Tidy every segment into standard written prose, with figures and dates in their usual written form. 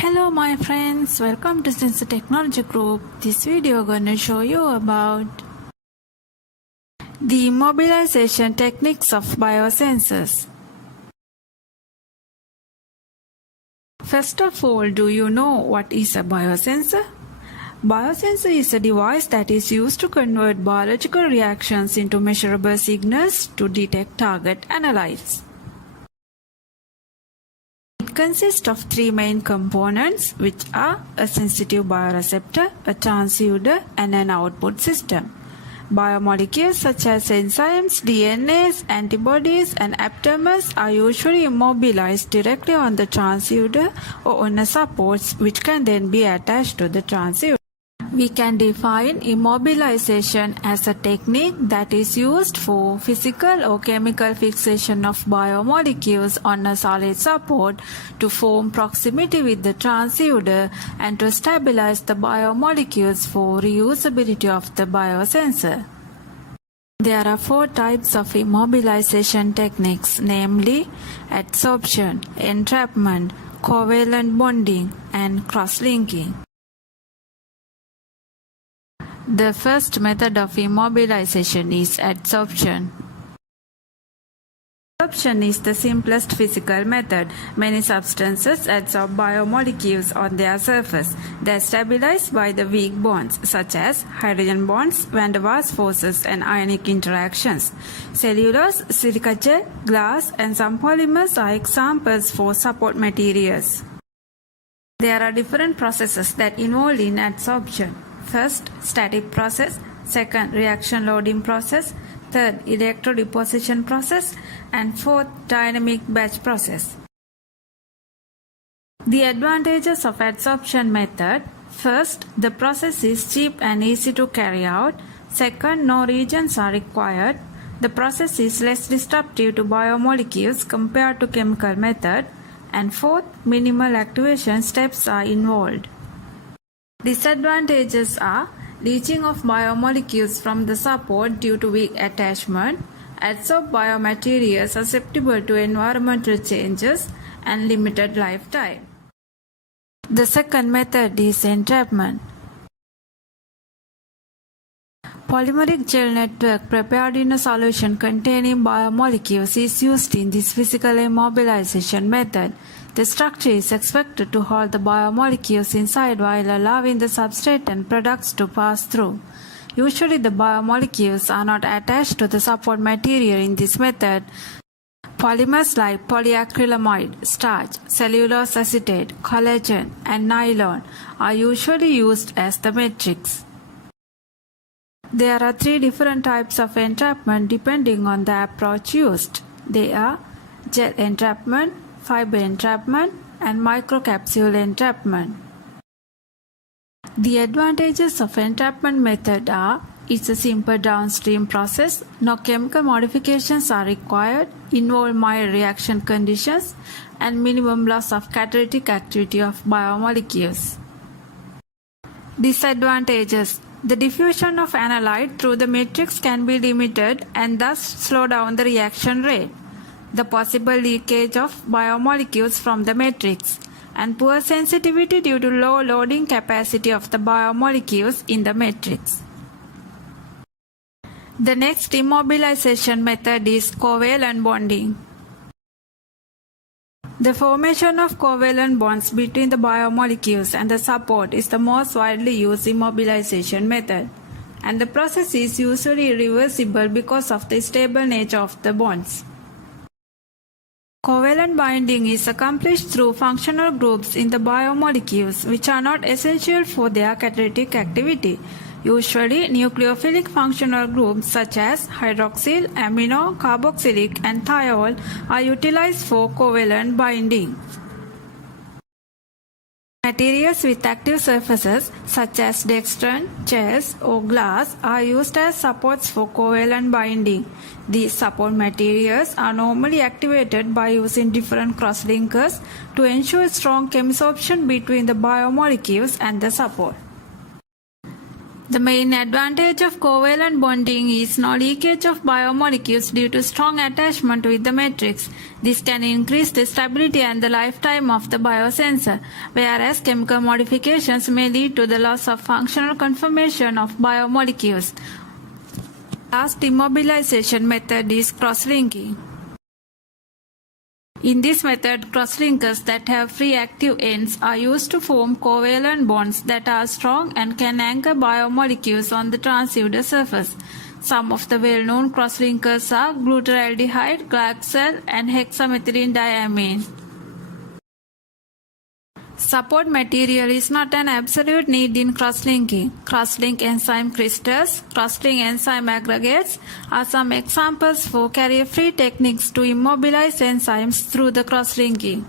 Hello my friends, welcome to Sensor Technology Group. This video gonna show you about the immobilization techniques of biosensors. First of all, do you know what is a biosensor? Biosensor is a device that is used to convert biological reactions into measurable signals to detect, target, analyze. It consists of three main components, which are a sensitive bioreceptor, a transducer, and an output system. Biomolecules such as enzymes, DNAs, antibodies, and aptamers are usually immobilized directly on the transducer or on a support, which can then be attached to the transducer. We can define immobilization as a technique that is used for physical or chemical fixation of biomolecules on a solid support to form proximity with the transducer and to stabilize the biomolecules for reusability of the biosensor. There are four types of immobilization techniques, namely adsorption, entrapment, covalent bonding, and cross-linking. The first method of immobilization is adsorption. Adsorption is the simplest physical method. Many substances adsorb biomolecules on their surface. They are stabilized by the weak bonds, such as hydrogen bonds, van der Waals forces, and ionic interactions. Cellulose, silica gel, glass, and some polymers are examples for support materials. There are different processes that involve in adsorption. First, static process. Second, reaction loading process. Third, electrodeposition process. And fourth, dynamic batch process. The advantages of adsorption method. First, the process is cheap and easy to carry out. Second, no reagents are required. The process is less disruptive to biomolecules compared to chemical method. And fourth, minimal activation steps are involved. Disadvantages are leaching of biomolecules from the support due to weak attachment, adsorbed biomaterials susceptible to environmental changes, and limited lifetime. The second method is entrapment. Polymeric gel network prepared in a solution containing biomolecules is used in this physical immobilization method. The structure is expected to hold the biomolecules inside while allowing the substrate and products to pass through. Usually the biomolecules are not attached to the support material in this method. Polymers like polyacrylamide, starch, cellulose acetate, collagen, and nylon are usually used as the matrix. There are three different types of entrapment depending on the approach used. They are gel entrapment, fiber entrapment, and microcapsule entrapment. The advantages of entrapment method are it's a simple downstream process, no chemical modifications are required, involve mild reaction conditions, and minimum loss of catalytic activity of biomolecules. Disadvantages: the diffusion of analyte through the matrix can be limited and thus slow down the reaction rate. The possible leakage of biomolecules from the matrix, and poor sensitivity due to low loading capacity of the biomolecules in the matrix. The next immobilization method is covalent bonding. The formation of covalent bonds between the biomolecules and the support is the most widely used immobilization method, and the process is usually reversible because of the stable nature of the bonds. Covalent binding is accomplished through functional groups in the biomolecules which are not essential for their catalytic activity. Usually, nucleophilic functional groups such as hydroxyl, amino, carboxylic, and thiol are utilized for covalent binding. Materials with active surfaces such as dextran, gels, or glass are used as supports for covalent binding. These support materials are normally activated by using different cross-linkers to ensure strong chemisorption between the biomolecules and the support. The main advantage of covalent bonding is no leakage of biomolecules due to strong attachment with the matrix. This can increase the stability and the lifetime of the biosensor, whereas chemical modifications may lead to the loss of functional conformation of biomolecules. Last immobilization method is cross-linking. In this method, cross-linkers that have free active ends are used to form covalent bonds that are strong and can anchor biomolecules on the transducer surface. Some of the well-known cross-linkers are glutaraldehyde, Glaxol, and hexamethyldiamine. Support material is not an absolute need in cross-linking. Cross-link enzyme crystals, cross-link enzyme aggregates are some examples for carrier-free techniques to immobilize enzymes through the cross-linking.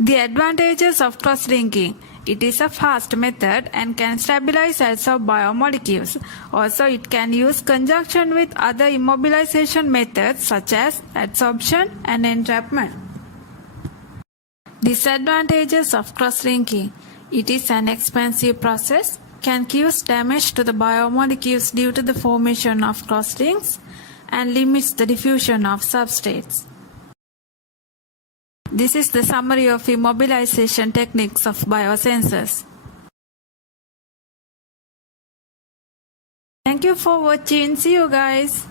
The advantages of cross-linking. It is a fast method and can stabilize and absorb biomolecules. Also, it can use conjunction with other immobilization methods such as adsorption and entrapment. Disadvantages of cross-linking. It is an expensive process, can cause damage to the biomolecules due to the formation of cross-links, and limits the diffusion of substrates. This is the summary of immobilization techniques of biosensors. Thank you for watching. See you guys.